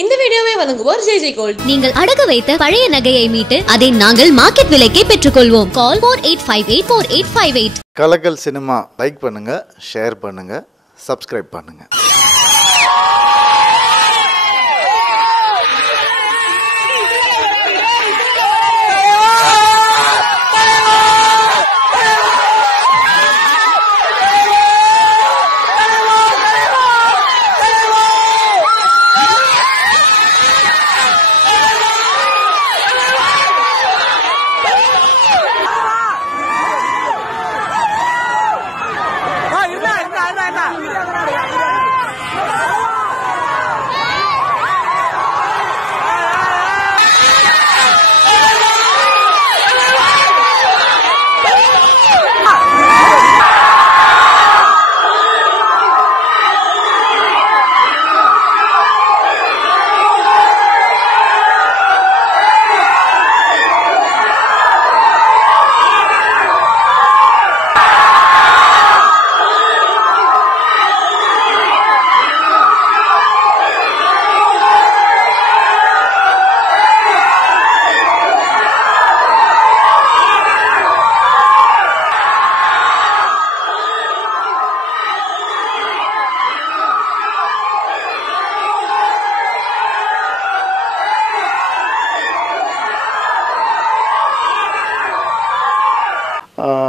இந்த வீடியோவை வழங்குவோர் ஜெய் ஜெய் கோல்ட். நீங்கள் அடகு வைத்த பழைய நகையை மீட்டு அதை நாங்கள் மார்க்கெட் விலைக்கே பெற்றுக்கொள்வோம். Call four eight five eight four eight five eight. Kalakkal cinema like பண்ணுங்க ஷேர் பண்ணுங்க சப்ஸ்கிரைப் பண்ணுங்க.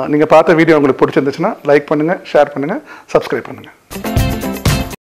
நீங்கள் பார்த்த வீடியோ உங்களுக்கு பிடிச்சிருந்துச்சுன்னா லைக் பண்ணுங்கள் ஷேர் பண்ணுங்கள் சப்ஸ்கிரைப் பண்ணுங்கள்